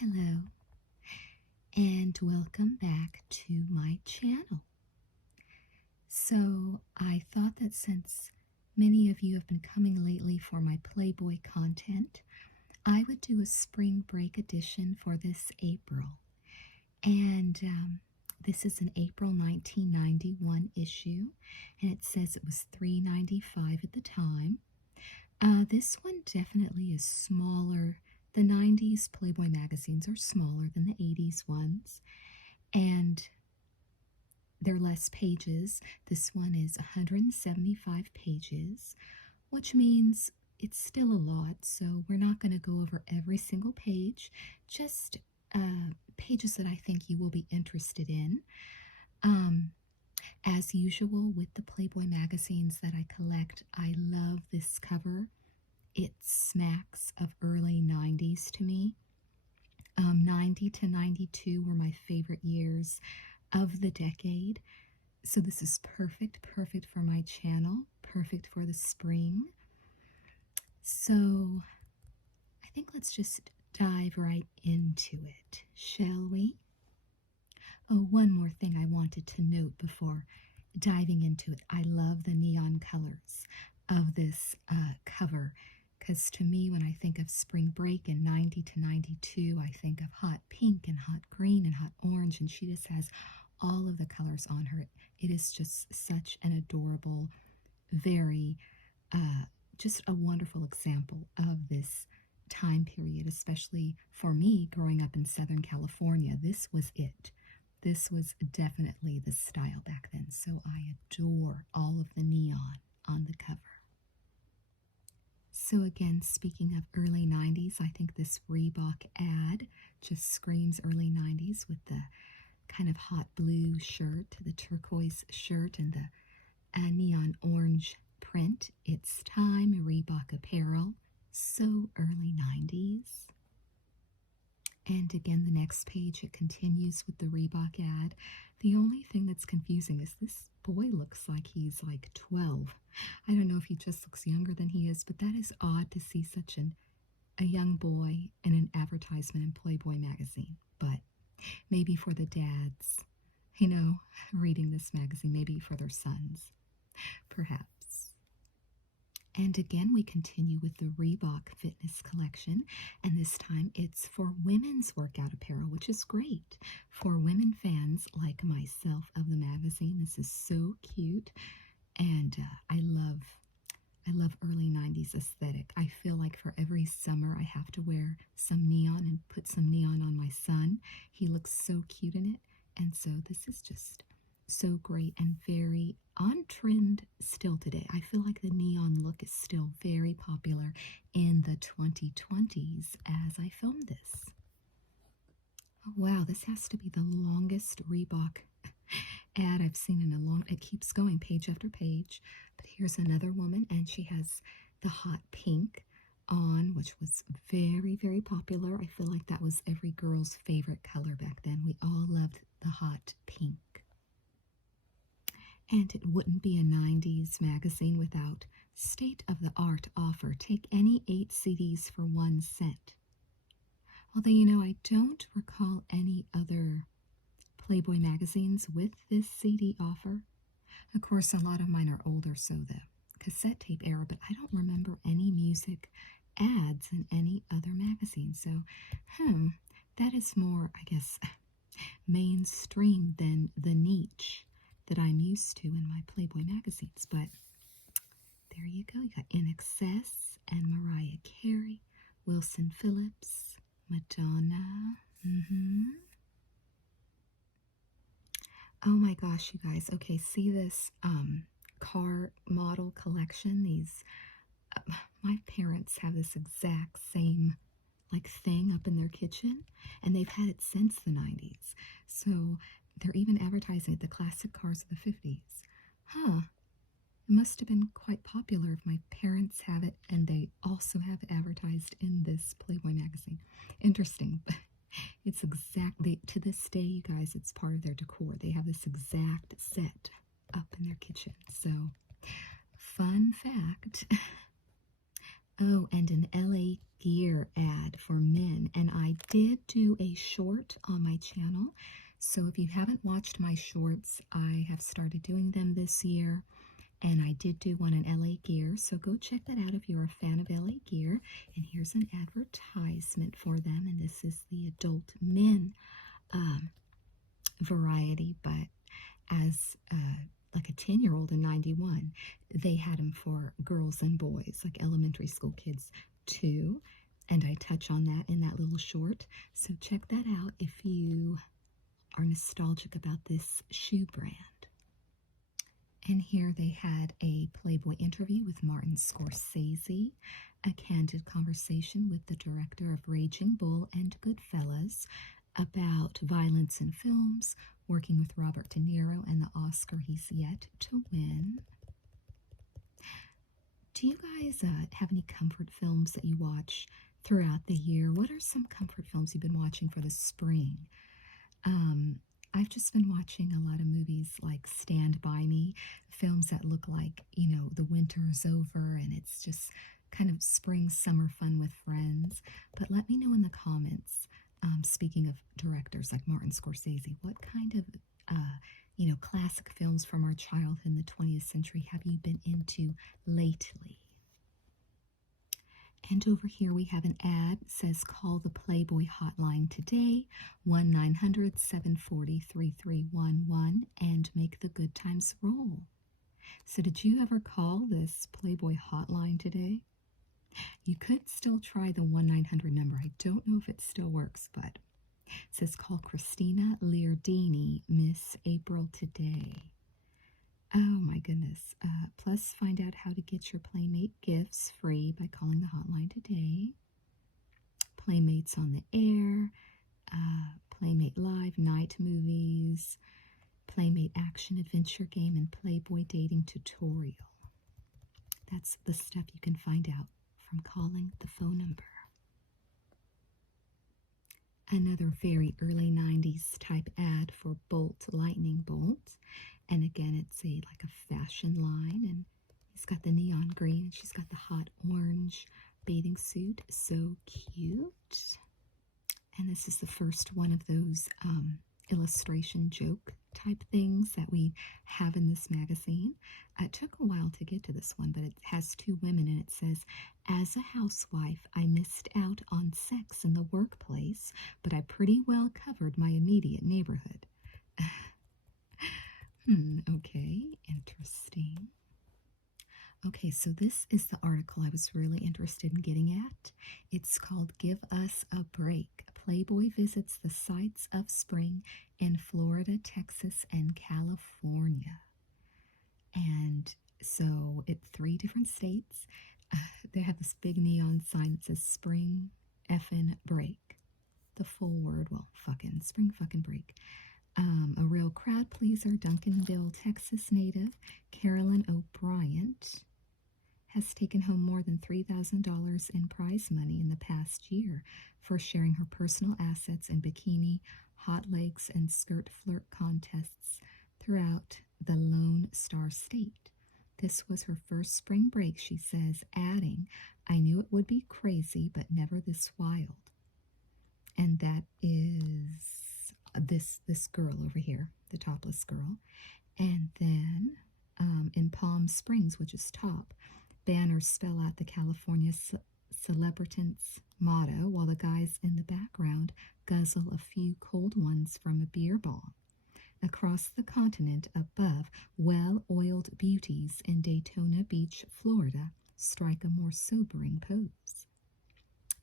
Hello, and welcome back to my channel. So, I thought that since many of you have been coming lately for my Playboy content, I would do a spring break edition for this April. And this is an April 1991 issue, and it says it was $3.95 at the time. This one definitely is smaller. The 90s Playboy magazines are smaller than the 80s ones, and they're less pages. This one is 175 pages, which means it's still a lot, so we're not going to go over every single page, just pages that I think you will be interested in. As usual with the Playboy magazines that I collect, I love this cover. It smacks of early 90s to me. 90 to 92 were my favorite years of the decade. So this is perfect for my channel, perfect for the spring. So I think let's just dive right into it, shall we? Oh, one more thing I wanted to note before diving into it. I love the neon colors of this cover, because to me, when I think of spring break in 90 to 92, I think of hot pink and hot green and hot orange, and she just has all of the colors on her. It is just such an adorable, very, just a wonderful example of this time period, especially for me growing up in Southern California. This was it. This was definitely the style back then, so I adore all of the neon on the cover. So again, speaking of early 90s, I think this Reebok ad just screams early 90s with the kind of hot blue shirt, the turquoise shirt, and the neon orange print. It's time, Reebok apparel. So early 90s. And again, the next page, it continues with the Reebok ad. The only thing that's confusing is this boy looks like he's like 12. I don't know if he just looks younger than he is, but that is odd to see such a young boy in an advertisement in Playboy magazine. But maybe for the dads, you know, reading this magazine, maybe for their sons, perhaps. And again, we continue with the Reebok fitness collection, and this time it's for women's workout apparel, which is great for women fans like myself of the magazine. This is so cute, and I love early 90s aesthetic. I feel like for every summer I have to wear some neon and put some neon on my son. He looks so cute in it, and so this is just so great and very on trend still today. I feel like the neon look is still very popular in the 2020s as I filmed this. Oh, wow, this has to be the longest Reebok ad I've seen in a long, it keeps going page after page. But here's another woman, and she has the hot pink on, which was very popular. I feel like that was every girl's favorite color back then. We all loved the hot pink. And it wouldn't be a 90s magazine without state-of-the-art offer. Take any 8 CDs for 1 cent. Although, you know, I don't recall any other Playboy magazines with this CD offer. Of course, a lot of mine are older, so the cassette tape era, but I don't remember any music ads in any other magazine. So, that is more, I guess, mainstream than the niche that I'm used to in my Playboy magazines. But there you go. You got In Excess and Mariah Carey, Wilson Phillips, Madonna. Oh my gosh, you guys. Okay, see this car model collection? These, my parents have this exact same like thing up in their kitchen, and they've had it since the 90s. So they're even advertising it, the classic cars of the 50s. It must have been quite popular if my parents have it and they also have it advertised in this Playboy magazine. Interesting, but it's exactly, to this day, you guys, it's part of their decor. They have this exact set up in their kitchen. So, fun fact. Oh, and an LA gear ad for men, and I did do a short on my channel. So if you haven't watched my shorts, I have started doing them this year, and I did do one on LA Gear, so go check that out if you're a fan of LA Gear. And here's an advertisement for them, and this is the adult men variety, but as like a 10-year-old in 91, they had them for girls and boys, like elementary school kids too, and I touch on that in that little short. So check that out if you are nostalgic about this shoe brand. And here they had a Playboy interview with Martin Scorsese, a candid conversation with the director of Raging Bull and Goodfellas about violence in films, working with Robert De Niro and the Oscar he's yet to win. Do you guys have any comfort films that you watch throughout the year? What are some comfort films you've been watching for the spring? I've just been watching a lot of movies like Stand By Me, films that look like, you know, the winter's over and it's just kind of spring, summer fun with friends. But let me know in the comments, speaking of directors like Martin Scorsese, what kind of, you know, classic films from our childhood in the 20th century have you been into lately? And over here we have an ad that says call the Playboy hotline today, 1-900-740-3311, and make the good times roll. So did you ever call this Playboy hotline today? You could still try the 1-900 number. I don't know if it still works, but it says call Christina Liardini, Miss April today. Oh my goodness. Plus, find out how to get your Playmate gifts free by calling the hotline today. Playmates on the air, Playmate Live, night movies, Playmate action adventure game, and Playboy dating tutorial. That's the stuff you can find out from calling the phone number. Another very early 90s type ad for Bolt Lightning Bolt. And again, it's like a fashion line, and he's got the neon green, and she's got the hot orange bathing suit. So cute. And this is the first one of those illustration joke type things that we have in this magazine. It took a while to get to this one, but it has two women, and it says, as a housewife, I missed out on sex in the workplace, but I pretty well covered my immediate neighborhood. Okay, interesting. Okay, so this is the article I was really interested in getting at. It's called Give Us a Break. Playboy visits the sights of spring in Florida, Texas, and California. And so it's 3 different states. They have this big neon sign that says spring effin' break. The full word, well, fucking, spring fucking break. A real crowd pleaser, Duncanville, Texas native Carolyn O'Brien has taken home more than $3,000 in prize money in the past year for sharing her personal assets in bikini, hot legs, and skirt flirt contests throughout the Lone Star State. This was her first spring break, she says, adding, I knew it would be crazy, but never this wild. And that is this girl over here, the topless girl. And then in Palm Springs, which is top, banners spell out the California Celebritants motto, while the guys in the background guzzle a few cold ones from a beer bong. Across the continent above, well-oiled beauties in Daytona Beach, Florida, strike a more sobering pose.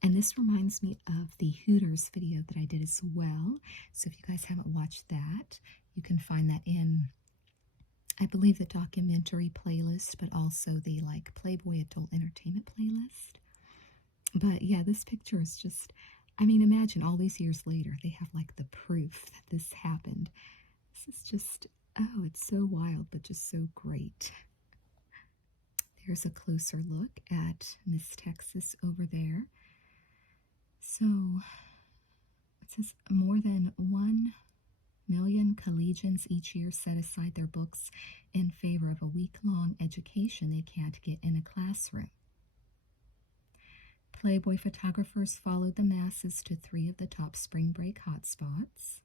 And this reminds me of the Hooters video that I did as well. So if you guys haven't watched that, you can find that in, I believe, the documentary playlist, but also the Playboy Adult Entertainment playlist. But yeah, this picture is just, I mean, imagine all these years later, they have the proof that this happened. This is just, oh, it's so wild, but just so great. There's a closer look at Miss Texas over there. So it says more than 1 million collegians each year set aside their books in favor of a week-long education they can't get in a classroom. Playboy photographers followed the masses to 3 of the top spring break hotspots: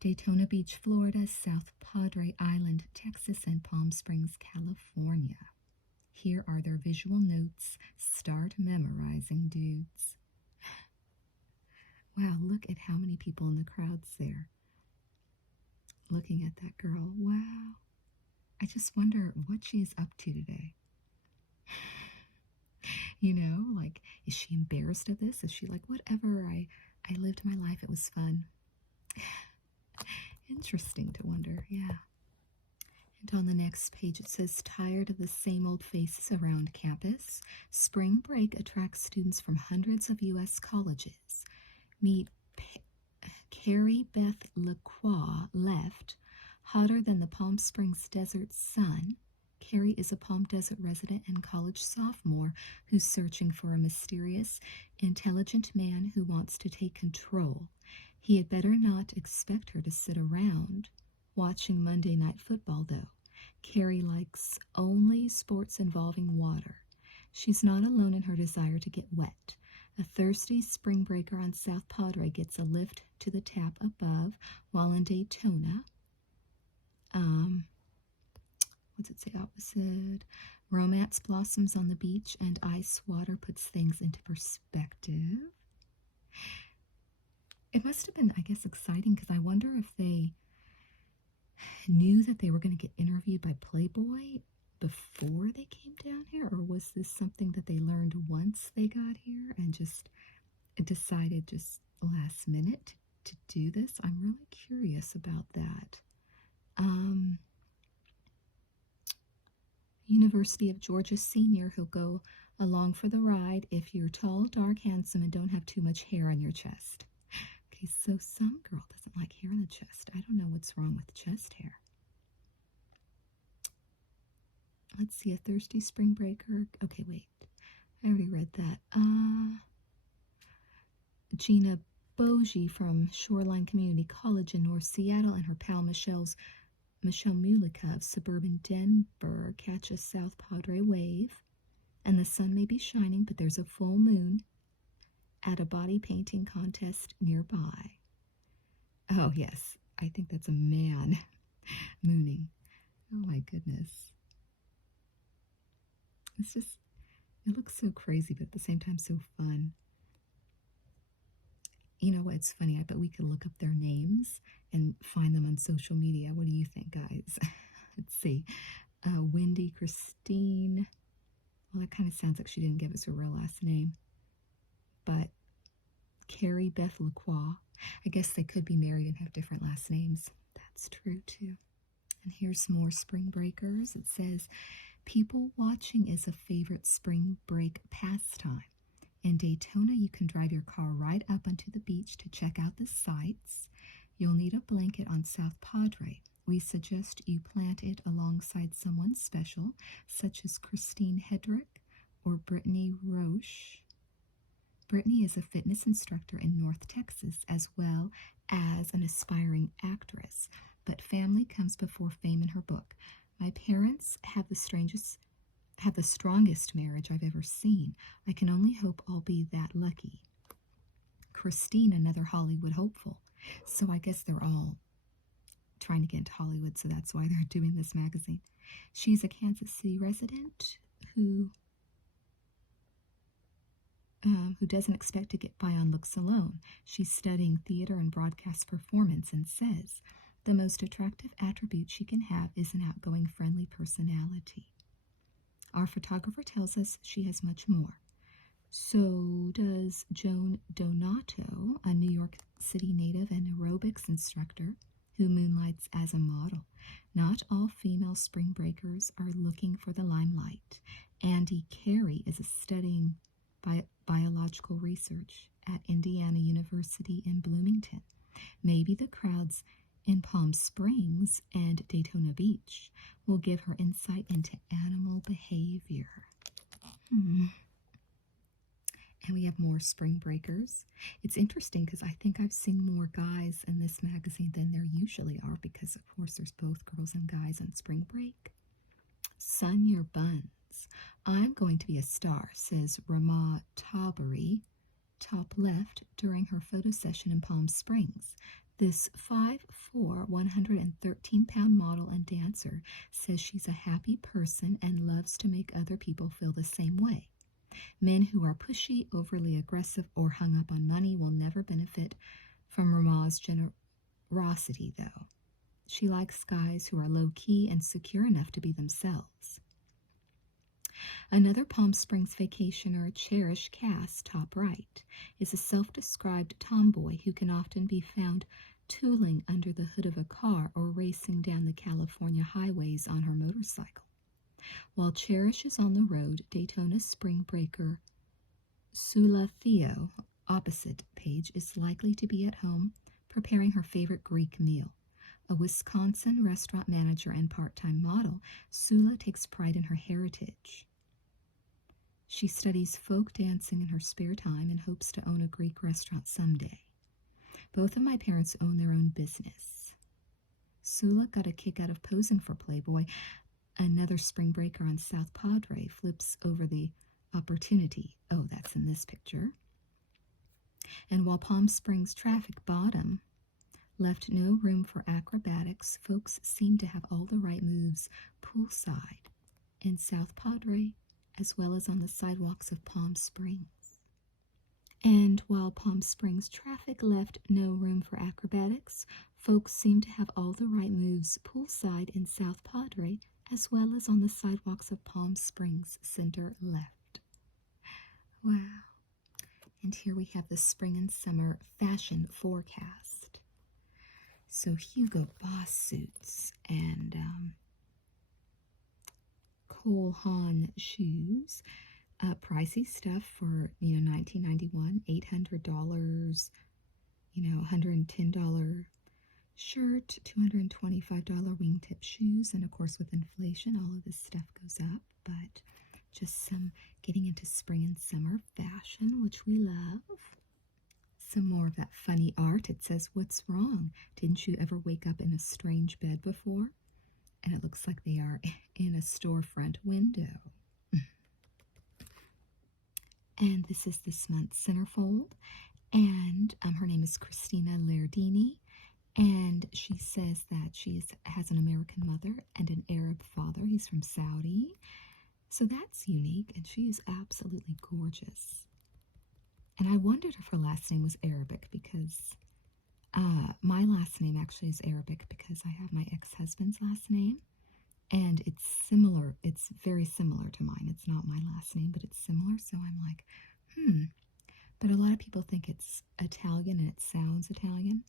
Daytona Beach, Florida; South Padre Island, Texas; and Palm Springs, California. Here are their visual notes. Start memorizing, dudes. Wow, look at how many people in the crowds there looking at that girl. Wow. I just wonder what she is up to today. You know, like, is she embarrassed of this? Is she like, whatever, I lived my life, it was fun. Interesting to wonder, yeah. And on the next page it says, tired of the same old faces around campus? Spring break attracts students from hundreds of U.S. colleges. Meet Carrie Beth Lacroix left, hotter than the Palm Springs desert sun. Carrie is a Palm Desert resident and college sophomore who's searching for a mysterious, intelligent man who wants to take control. He had better not expect her to sit around watching Monday Night Football, though. Carrie likes only sports involving water. She's not alone in her desire to get wet. A thirsty spring breaker on South Padre gets a lift to the tap above, while in Daytona, what's it say opposite? Romance blossoms on the beach and ice water puts things into perspective. It must have been, I guess, exciting, because I wonder if they knew that they were going to get interviewed by Playboy before they came down here, or was this something that they learned once they got here and just decided just last minute to do this? I'm really curious about that. University of Georgia senior who'll go along for the ride if you're tall, dark, handsome, and don't have too much hair on your chest. Okay, so some girl doesn't like hair on the chest. I don't know what's wrong with chest hair. Let's see, a thirsty spring breaker. Okay, wait. I already read that. Gina Bogie from Shoreline Community College in North Seattle and her pal Michelle Mulika of suburban Denver catch a South Padre wave, and the sun may be shining, but there's a full moon at a body painting contest nearby. Oh, yes, I think that's a man mooning. Oh, my goodness. It's just, it looks so crazy, but at the same time so fun. You know what's funny? I bet we could look up their names and find them on social media. What do you think, guys? Let's see. Wendy Christine. Well, that kind of sounds like she didn't give us her real last name. But Carrie Beth Lacroix. I guess they could be married and have different last names. That's true, too. And here's some more spring breakers. It says, people watching is a favorite spring break pastime. In Daytona, you can drive your car right up onto the beach to check out the sights. You'll need a blanket on South Padre. We suggest you plant it alongside someone special, such as Christine Hedrick or Brittany Roche. Brittany is a fitness instructor in North Texas, as well as an aspiring actress. But family comes before fame in her book. My parents have the strongest marriage I've ever seen. I can only hope I'll be that lucky. Christine, another Hollywood hopeful. So I guess they're all trying to get into Hollywood, so that's why they're doing this magazine. She's a Kansas City resident who doesn't expect to get by on looks alone. She's studying theater and broadcast performance and says the most attractive attribute she can have is an outgoing, friendly personality. Our photographer tells us she has much more. So does Joan Donato, a New York City native and aerobics instructor who moonlights as a model. Not all female spring breakers are looking for the limelight. Andy Carey is studying biological research at Indiana University in Bloomington. Maybe the crowds in Palm Springs and Daytona Beach will give her insight into animal behavior. And we have more spring breakers. It's interesting because I think I've seen more guys in this magazine than there usually are, because of course there's both girls and guys on spring break. Sun your buns. I'm going to be a star, says Rama Tabari, top left, during her photo session in Palm Springs. This 5'4", 113-pound model and dancer says she's a happy person and loves to make other people feel the same way. Men who are pushy, overly aggressive, or hung up on money will never benefit from Rama's generosity, though. She likes guys who are low-key and secure enough to be themselves. Another Palm Springs vacationer, Cherish Cass, top right, is a self-described tomboy who can often be found tooling under the hood of a car or racing down the California highways on her motorcycle. While Cherish is on the road, Daytona spring breaker Sula Theo, opposite page, is likely to be at home preparing her favorite Greek meal. A Wisconsin restaurant manager and part-time model, Sula takes pride in her heritage. She studies folk dancing in her spare time and hopes to own a Greek restaurant someday. Both of my parents own their own business. Sula got a kick out of posing for Playboy. Another spring breaker on South Padre flips over the opportunity. Oh, that's in this picture. And while Palm Springs traffic bottom left no room for acrobatics, folks seem to have all the right moves poolside in South Padre as well as on the sidewalks of Palm Springs. And while Palm Springs traffic left no room for acrobatics, folks seem to have all the right moves poolside in South Padre as well as on the sidewalks of Palm Springs center left. Wow. And here we have the spring and summer fashion forecast. So Hugo Boss suits and Cole Haan shoes. Pricey stuff for, $19.91, $800, $110 shirt, $225 wingtip shoes, and of course with inflation, all of this stuff goes up, but just some getting into spring and summer fashion, which we love. Some more of that funny art. It says, "What's wrong? Didn't you ever wake up in a strange bed before?" And it looks like they are in a storefront window. And this is this month's Centerfold. And her name is Christina Lardini. And she says that she has an American mother and an Arab father. He's from Saudi. So that's unique. And she is absolutely gorgeous. And I wondered if her last name was Arabic because my last name actually is Arabic because I have my ex-husband's last name. And it's similar. It's very similar to mine. It's not my last name, but it's similar. So I'm like, But a lot of people think it's Italian and it sounds Italian.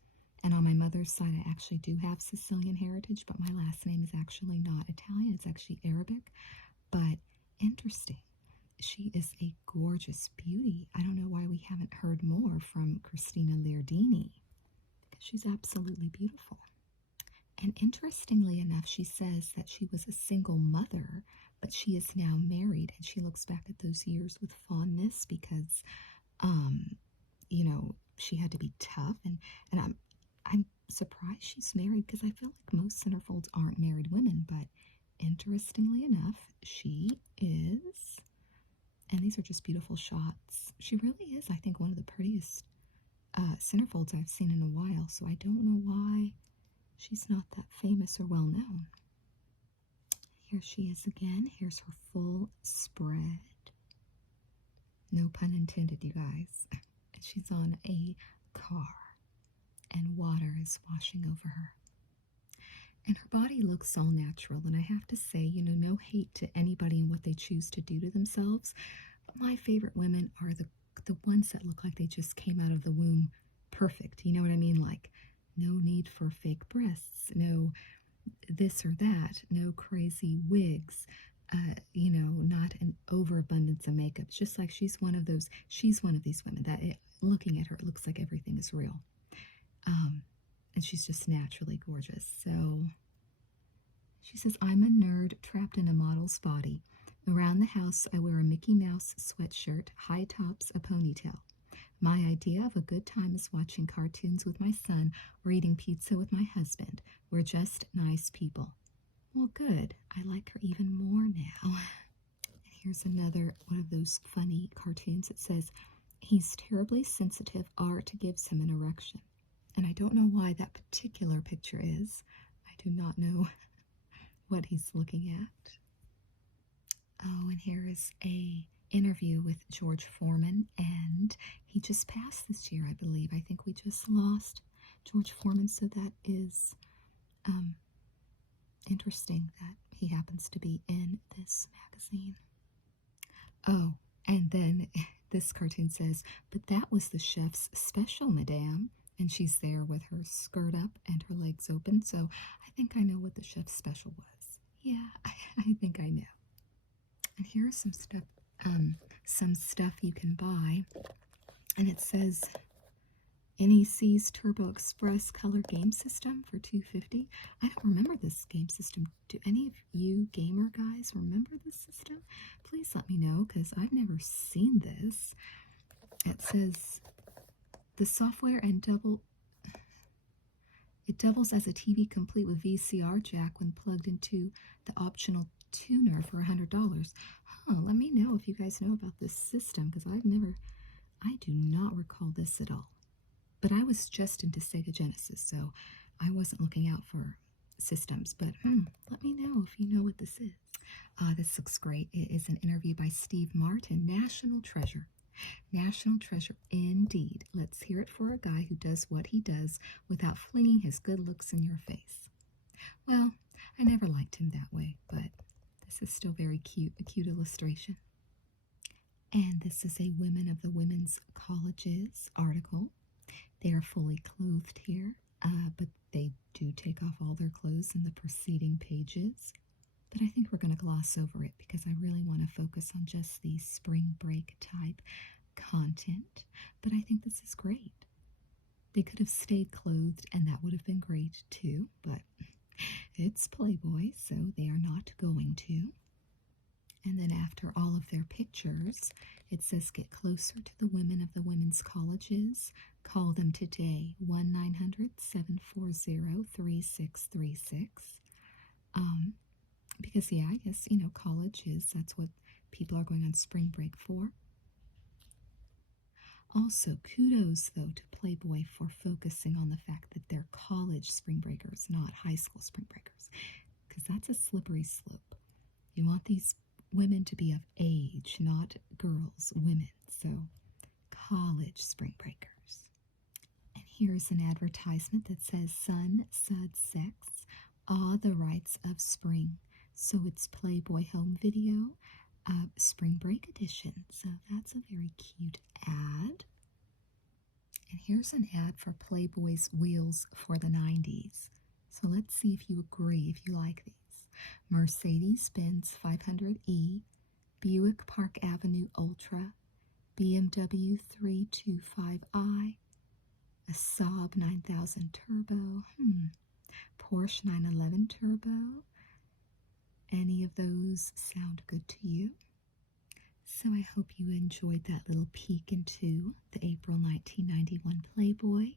And on my mother's side, I actually do have Sicilian heritage, but my last name is actually not Italian. It's actually Arabic. But interesting. She is a gorgeous beauty. I don't know why we haven't heard more from Christina Lardini, because she's absolutely beautiful. And interestingly enough, she says that she was a single mother, but she is now married, and she looks back at those years with fondness because, she had to be tough. And I'm surprised she's married because I feel like most centerfolds aren't married women, but interestingly enough, she is. And these are just beautiful shots. She really is, I think, one of the prettiest centerfolds I've seen in a while, so I don't know why she's not that famous or well known. Here she is again. Here's her full spread. No pun intended, you guys. And she's on a car, and water is washing over her. And her body looks all natural, and I have to say, no hate to anybody and what they choose to do to themselves, but my favorite women are the ones that look like they just came out of the womb perfect. You know what I mean? Like, no need for fake breasts, no this or that, no crazy wigs, not an overabundance of makeup. It's just like she's one of these women that looking at her, it looks like everything is real. And she's just naturally gorgeous. So she says, "I'm a nerd trapped in a model's body. Around the house, I wear a Mickey Mouse sweatshirt, high tops, a ponytail. My idea of a good time is watching cartoons with my son or eating pizza with my husband. We're just nice people." Well, good. I like her even more now. Here's another one of those funny cartoons. It says, he's terribly sensitive. Art gives him an erection. And I don't know why that particular picture is. I do not know what he's looking at. Oh, and here is a interview with George Foreman, and he just passed this year, I believe. I think we just lost George Foreman, so that is interesting that he happens to be in this magazine. Oh, and then this cartoon says, but that was the chef's special, madame. And she's there with her skirt up and her legs open, so I think I know what the chef's special was. Yeah, I think I know. And here's some stuff you can buy, and it says NEC's Turbo Express color game system for $2.50. I don't remember this game system. Do any of you gamer guys remember this system? Please let me know, because I've never seen this. It says the software and it doubles as a TV complete with VCR jack when plugged into the optional tuner for $100. Let me know if you guys know about this system, because I do not recall this at all. But I was just into Sega Genesis, so I wasn't looking out for systems. But let me know if you know what this is. This looks great. It is an interview by Steve Martin, National Treasure. National treasure indeed. Let's hear it for a guy who does what he does without flinging his good looks in your face. Well, I never liked him that way, but this is still very cute, a cute illustration. And this is a Women of the Women's Colleges article. They are fully clothed here, but they do take off all their clothes in the preceding pages. But I think we're going to gloss over it because I really want to focus on just the spring break type content. But I think this is great. They could have stayed clothed, and that would have been great too, but it's Playboy, so they are not going to. And then after all of their pictures, it says, get closer to the women of the women's colleges. Call them today, 1-900-740-3636. Because, yeah, I guess, college that's what people are going on spring break for. Also, kudos, though, to Playboy for focusing on the fact that they're college spring breakers, not high school spring breakers, because that's a slippery slope. You want these women to be of age, not girls, women. So, college spring breakers. And here's an advertisement that says, Sun, Sud, Sex, all the rights of spring. So it's Playboy home video, spring break edition. So that's a very cute ad. And here's an ad for Playboy's wheels for the 90s. So let's see if you agree, if you like these. Mercedes-Benz 500E, Buick Park Avenue Ultra, BMW 325i, a Saab 9000 Turbo, Porsche 911 Turbo. Any of those sound good to you? So I hope you enjoyed that little peek into the April 1991 Playboy.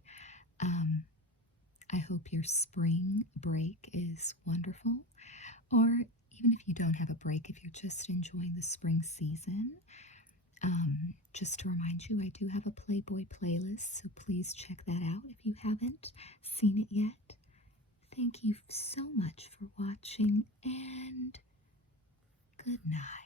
I hope your spring break is wonderful. Or even if you don't have a break, if you're just enjoying the spring season, just to remind you, I do have a Playboy playlist, so please check that out if you haven't seen it yet. Thank you so much for watching, and good night.